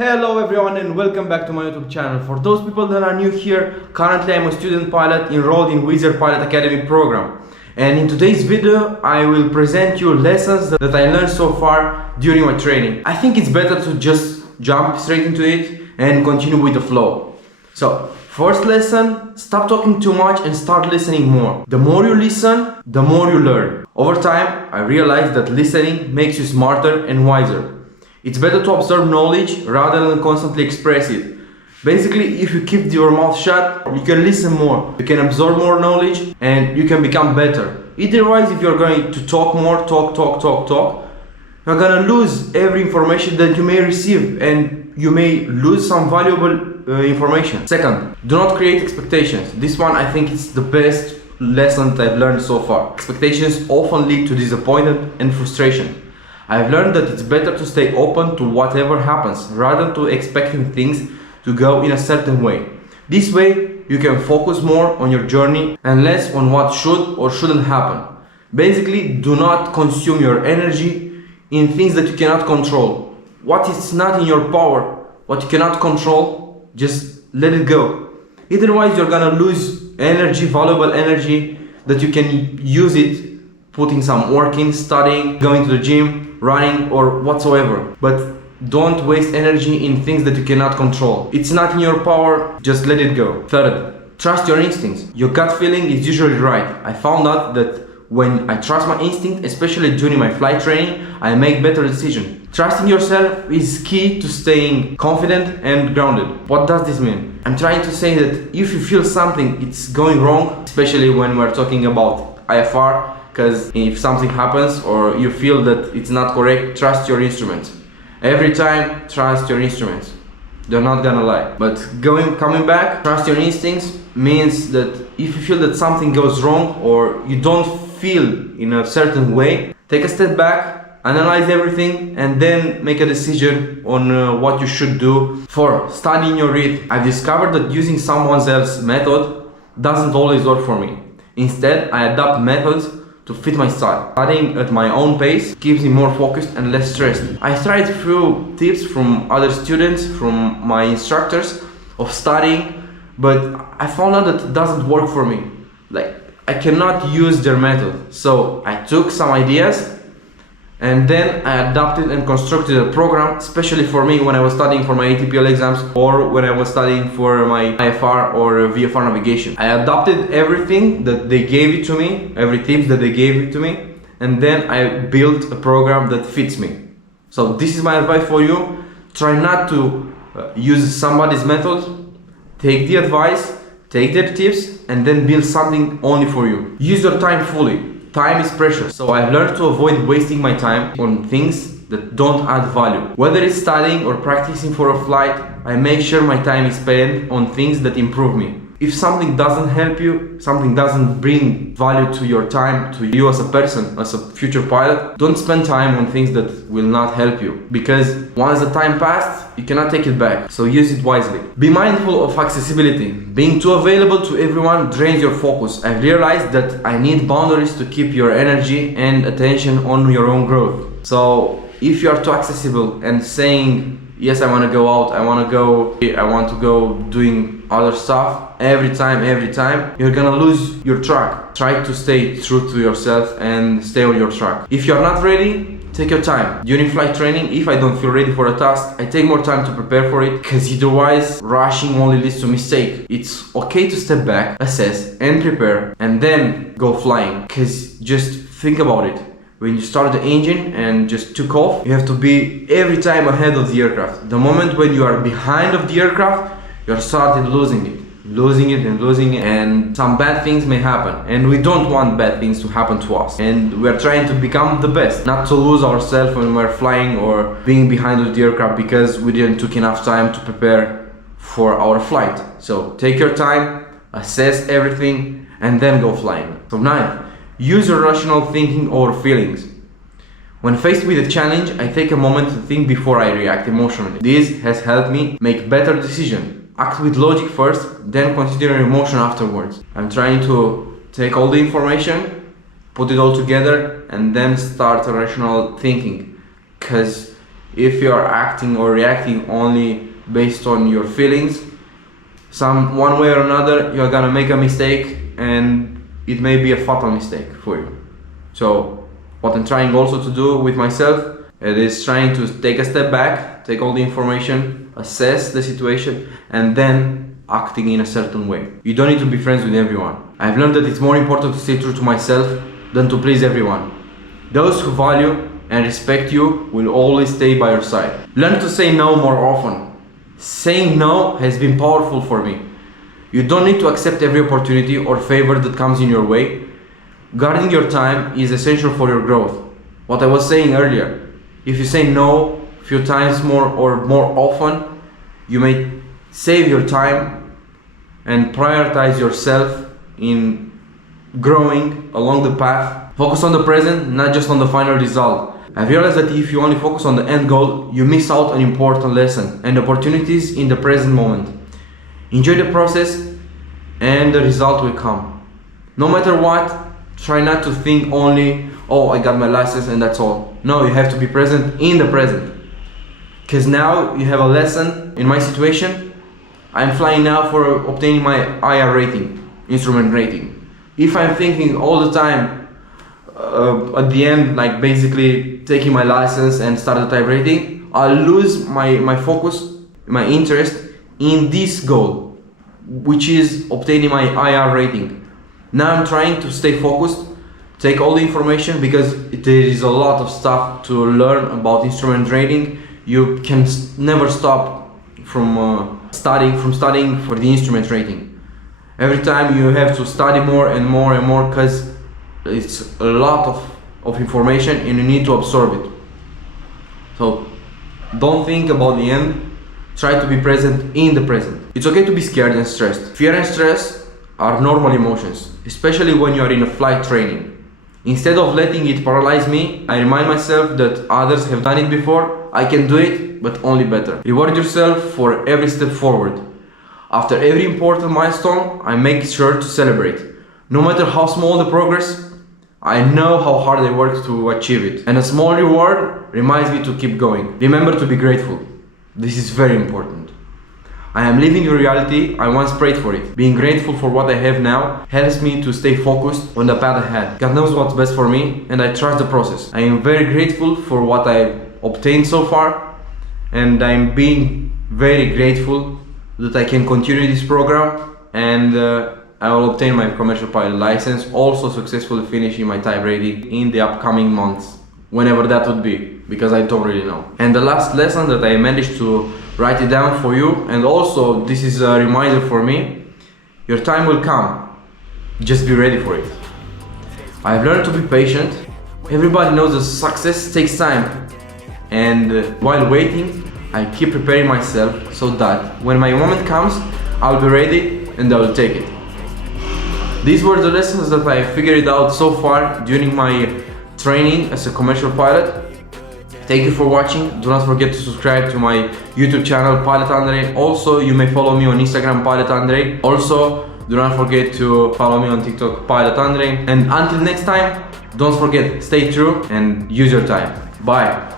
Hello everyone and welcome back to my YouTube channel. For those people that are new here, currently I'm a student pilot enrolled in Wizard Pilot Academy program. And in today's video, I will present you lessons that I learned so far during my training. I think it's better to just jump straight into it and continue with the flow. So, first lesson, stop talking too much and start listening more. The more you listen, the more you learn. Over time, I realized that listening makes you smarter and wiser. It's better to observe knowledge rather than constantly express it. Basically, if you keep your mouth shut, you can listen more, you can absorb more knowledge, and you can become better. Otherwise, if you're going to talk more, you're gonna lose every information that you may receive, and you may lose some valuable information. Second, do not create expectations. This one, I think, is the best lesson that I've learned so far. Expectations often lead to disappointment and frustration. I've learned that it's better to stay open to whatever happens rather than to expecting things to go in a certain way. This way, you can focus more on your journey and less on what should or shouldn't happen. Basically, do not consume your energy in things that you cannot control. What is not in your power, what you cannot control, just let it go. Otherwise, you're gonna lose energy, valuable energy that you can use it putting some work in, studying, going to the gym, running, or whatsoever. But don't waste energy in things that you cannot control. It's not in your power, just let it go. Third, trust your instincts. Your gut feeling is usually right. I found out that when I trust my instinct, especially during my flight training, I make better decisions. Trusting yourself is key to staying confident and grounded. What does this mean? I'm trying to say that if you feel something it's going wrong, especially when we're talking about IFR, because if something happens or you feel that it's not correct, trust your instruments. Every time, trust your instruments. They're not gonna lie. But coming back, trust your instincts means that if you feel that something goes wrong or you don't feel in a certain way, take a step back, analyze everything, and then make a decision on what you should do. For studying your read, I've discovered that using someone else's method doesn't always work for me. Instead, I adapt methods to fit my style. Studying at my own pace keeps me more focused and less stressed. I tried a few tips from other students, from my instructors of studying, but I found out that it doesn't work for me. Like, I cannot use their method. So I took some ideas and then I adapted and constructed a program, especially for me when I was studying for my ATPL exams or when I was studying for my IFR or VFR navigation. I adapted everything that they gave it to me, every tips that they gave it to me, and then I built a program that fits me. So this is my advice for you. Try not to use somebody's method. Take the advice, take their tips, and then build something only for you. Use your time fully. Time is precious, so I've learned to avoid wasting my time on things that don't add value. Whether it's studying or practicing for a flight, I make sure my time is spent on things that improve me. If something doesn't help you, something doesn't bring value to your time, to you as a person, as a future pilot, don't spend time on things that will not help you. Because once the time passed, you cannot take it back. So use it wisely. Be mindful of accessibility. Being too available to everyone drains your focus. I've realized that I need boundaries to keep your energy and attention on your own growth. So if you are too accessible and saying, yes, I want to go out, I want to go doing other stuff every time, you're gonna lose your track. Try to stay true to yourself and stay on your track. If you're not ready, take your time. During flight training, if I don't feel ready for a task, I take more time to prepare for it, because otherwise rushing only leads to mistake. It's okay to step back, assess and prepare, and then go flying. Because just think about it. When you start the engine and just took off, you have to be every time ahead of the aircraft. The moment when you are behind of the aircraft, you're starting losing it, and some bad things may happen. And we don't want bad things to happen to us. And we're trying to become the best, not to lose ourselves when we're flying or being behind of the aircraft because we didn't took enough time to prepare for our flight. So take your time, assess everything, and then go flying. So 9. Use your rational thinking over feelings. When faced with a challenge, I take a moment to think before I react emotionally. This has helped me make better decisions. Act with logic first, then consider your emotion afterwards. I'm trying to take all the information, put it all together, and then start a rational thinking. Because if you are acting or reacting only based on your feelings, one way or another you're gonna make a mistake, and it may be a fatal mistake for you. So what I'm trying also to do with myself, it is trying to take a step back, take all the information, assess the situation, and then acting in a certain way. You don't need to be friends with everyone. I've learned that it's more important to stay true to myself than to please everyone. Those who value and respect you will always stay by your side. Learn to say no more often. Saying no has been powerful for me. You don't need to accept every opportunity or favor that comes in your way. Guarding your time is essential for your growth. What I was saying earlier, if you say no a few times more often, you may save your time and prioritize yourself in growing along the path. Focus on the present, not just on the final result. I've realized that if you only focus on the end goal, you miss out an important lesson and opportunities in the present moment. Enjoy the process and the result will come. No matter what, try not to think only, oh, I got my license and that's all. No, you have to be present in the present. Because now you have a lesson. In my situation, I'm flying now for obtaining my IR rating, instrument rating. If I'm thinking all the time, at the end, like basically taking my license and start the type rating, I'll lose my focus, my interest in this goal, which is obtaining my IR rating. Now I'm trying to stay focused, take all the information, because there is a lot of stuff to learn about instrument rating. You can never stop from studying for the instrument rating. Every time you have to study more and more and more, because it's a lot of information and you need to absorb it. So don't think about the end. Try to be present in the present. It's okay to be scared and stressed. Fear and stress are normal emotions, especially when you are in a flight training. Instead of letting it paralyze me, I remind myself that others have done it before. I can do it, but only better. Reward yourself for every step forward. After every important milestone, I make sure to celebrate. No matter how small the progress, I know how hard I worked to achieve it. And a small reward reminds me to keep going. Remember to be grateful. This is very important. I am living the reality I once prayed for it. Being grateful for what I have now helps me to stay focused on the path ahead. God knows what's best for me, and I trust the process. I am very grateful for what I've obtained so far, and I'm being very grateful that I can continue this program, and I will obtain my commercial pilot license, also successfully finishing my type rating in the upcoming months, whenever that would be, because I don't really know. And the last lesson that I managed to write it down for you, and also this is a reminder for me, your time will come, just be ready for it. I've learned to be patient. Everybody knows that success takes time, and while waiting, I keep preparing myself so that when my moment comes, I'll be ready and I will take it. These were the lessons that I figured out so far during my training as a commercial pilot. Thank you for watching. Do not forget to subscribe to my YouTube channel, Pilot Andrei. Also, you may follow me on Instagram, Pilot Andrei. Also, do not forget to follow me on TikTok, Pilot Andrei. And until next time, don't forget, stay true and use your time. Bye.